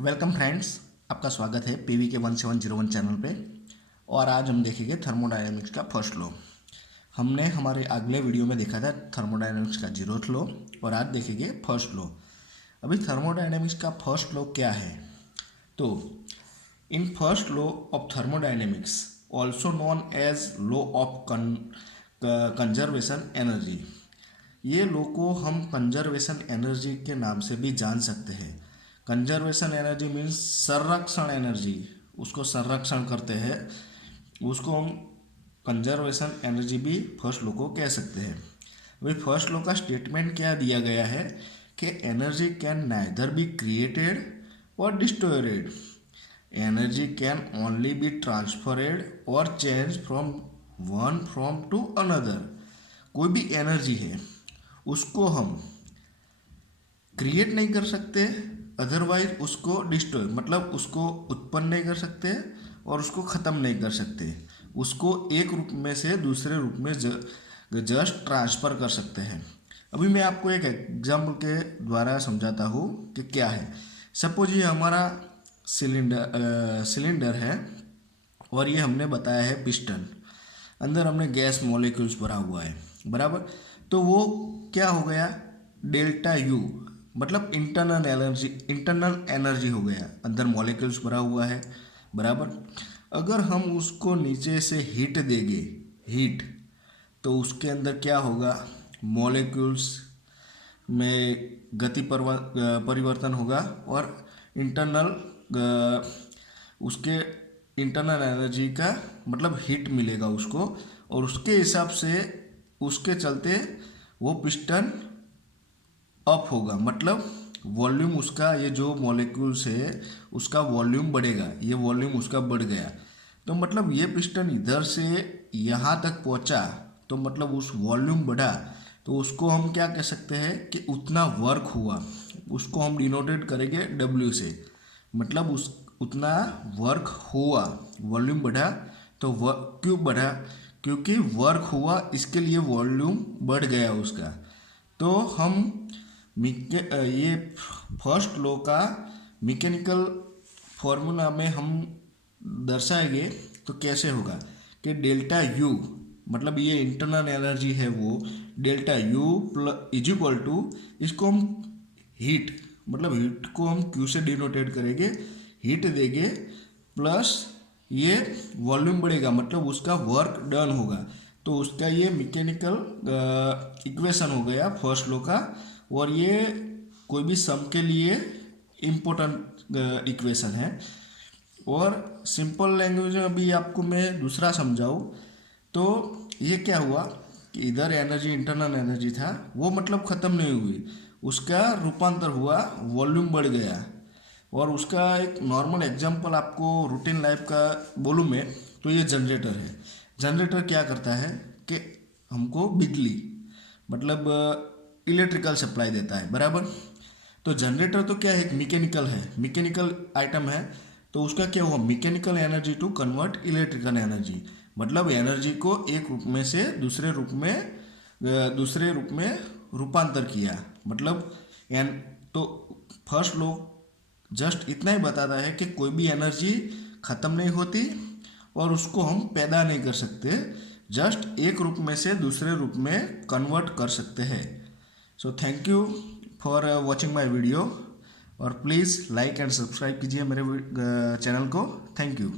Welcome friends, आपका स्वागत है पीवी के 1701 चैनल पे। और आज हम देखेंगे थर्मोडायनेमिक्स का फर्स्ट लॉ। हमने हमारे अगले वीडियो में देखा था थर्मोडायनेमिक्स का जीरोथ लॉ और आज देखेंगे फर्स्ट लॉ। अभी थर्मोडायनेमिक्स का फर्स्ट लॉ क्या है? तो in first law of thermodynamics also known as law of conservation energy, ये लॉ को हम कंजर्वेशन एनर्जी के नाम से भी जान सकते हैं। कंजर्वेशन एनर्जी मीन्स संरक्षण एनर्जी, उसको संरक्षण करते हैं, उसको हम कंजर्वेशन एनर्जी भी फर्स्ट लॉ को कह सकते हैं। अभी फर्स्ट लॉ का स्टेटमेंट क्या दिया गया है कि energy can neither be created और destroyed, energy can only be transferred और change from one from to another. कोई भी एनर्जी है उसको हम क्रिएट नहीं कर सकते, अदरवाइज उसको डिस्ट्रॉय मतलब उसको उत्पन्न नहीं कर सकते और उसको ख़त्म नहीं कर सकते। उसको एक रूप में से दूसरे रूप में जस्ट ट्रांसफ़र कर सकते हैं। अभी मैं आपको एक एग्जाम्पल के द्वारा समझाता हूँ कि क्या है। सपोज ये हमारा सिलेंडर है और ये हमने बताया है पिस्टन, अंदर हमने गैस मॉलिक्यूल्स भरा हुआ है, बराबर। तो वो क्या हो गया, डेल्टा यू मतलब इंटरनल एनर्जी हो गया, अंदर मॉलिक्यूल्स भरा हुआ है, बराबर। अगर हम उसको नीचे से हीट देंगे, हीट, तो उसके अंदर क्या होगा, मॉलिक्यूल्स में गति परिवर्तन होगा और उसके इंटरनल एनर्जी का मतलब हीट मिलेगा उसको, और उसके हिसाब से उसके चलते वो पिस्टन अप होगा, मतलब वॉल्यूम उसका, ये जो मॉलिक्यूल्स है उसका वॉल्यूम बढ़ेगा, ये वॉल्यूम उसका बढ़ गया, तो मतलब ये पिस्टन इधर से यहाँ तक पहुँचा, तो मतलब उस वॉल्यूम बढ़ा, तो उसको हम क्या कह सकते हैं कि उतना वर्क हुआ। उसको हम डिनोटेट करेंगे W से, मतलब उस उतना वर्क हुआ, वॉल्यूम बढ़ा तो क्यों बढ़ा, क्योंकि वर्क हुआ, इसके लिए वॉल्यूम बढ़ गया उसका। तो हम ये फर्स्ट लॉ का मैकेनिकल फॉर्मूला में हम दर्शाएंगे तो कैसे होगा कि डेल्टा यू मतलब ये इंटरनल एनर्जी है, वो delta U is equal to, इसको हम हीट मतलब हीट को हम क्यू से डिनोटेट करेंगे, हीट देंगे प्लस ये वॉल्यूम बढ़ेगा मतलब उसका वर्क डन होगा, तो उसका ये मैकेनिकल इक्वेशन हो गया फर्स्ट लॉ का। और ये कोई भी सम के लिए इम्पोर्टेंट इक्वेशन है। और सिंपल लैंग्वेज में अभी आपको मैं दूसरा समझाऊँ तो ये क्या हुआ कि इधर एनर्जी इंटरनल एनर्जी था, वो मतलब ख़त्म नहीं हुई, उसका रूपांतर हुआ, वॉल्यूम बढ़ गया। और उसका एक नॉर्मल एग्जांपल आपको रूटीन लाइफ का बोलूँ मैं तो ये जनरेटर है। जनरेटर क्या करता है कि हमको बिजली मतलब इलेक्ट्रिकल सप्लाई देता है, बराबर। तो जनरेटर तो क्या है, एक मैकेनिकल है, मैकेनिकल आइटम है, तो उसका क्या हुआ, mechanical energy to convert electrical energy, मतलब एनर्जी को एक रूप में से दूसरे रूप में रूपांतर किया, मतलब एन तो फर्स्ट लॉ जस्ट इतना ही बताता है कि कोई भी एनर्जी ख़त्म नहीं होती और उसको हम पैदा नहीं कर सकते, जस्ट एक रूप में से दूसरे रूप में कन्वर्ट कर सकते हैं। So thank you for watching my video और प्लीज़ लाइक एंड सब्सक्राइब कीजिए मेरे चैनल को। Thank you.